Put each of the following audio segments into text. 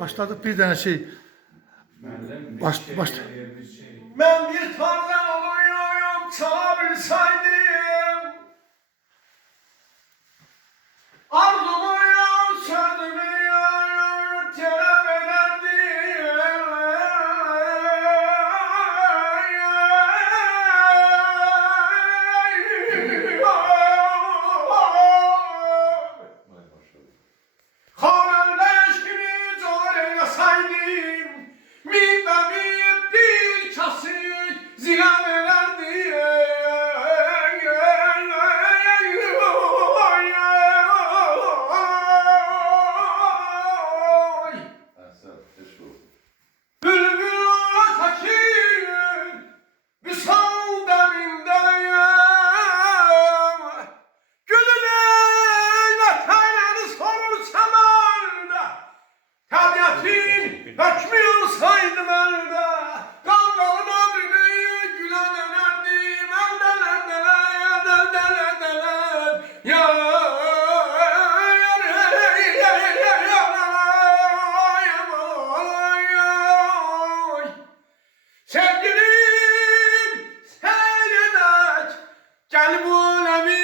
Başladık bir tane şey. Başla. Ben bir tarzan oluyorum çalabilseydim. Arzumu sözümü telef ederdim. Hanımda eşkini zor eyleseydim. Bir kasık ziyan ederdi. Bülbül takir Vüsal demindeyim. Gülün eyleteyleri sorur semerde. Tabiatin hükmü olsaydım elde. Kavgalı ömrünü gülen önerdim. Eldeler. Ya. Sevgilim seyredet. Gel bu alemi.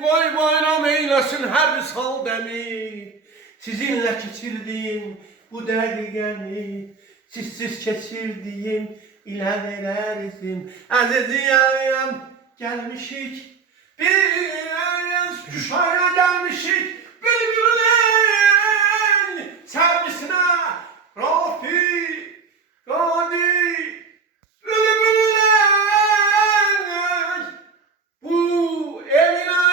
Koy bayram eylesin her sal demi. Sizinle geçirdiğim bu dəqiqəni sizsiz keçirdiğim ilə verərizim. Əziziyəm gəlmişik, biz Şuşaya gəlmişik. Bülbülün sərvisinə Rafi, Qadi, Bülbülün bu evinə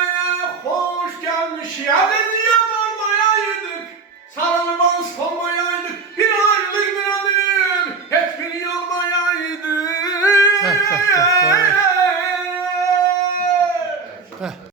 xoş gəlmişik. Əziziyəm olmayaydık, sarılmaz olmayaydık, bir ayrılık bir adım, hiçbir olmayaydık.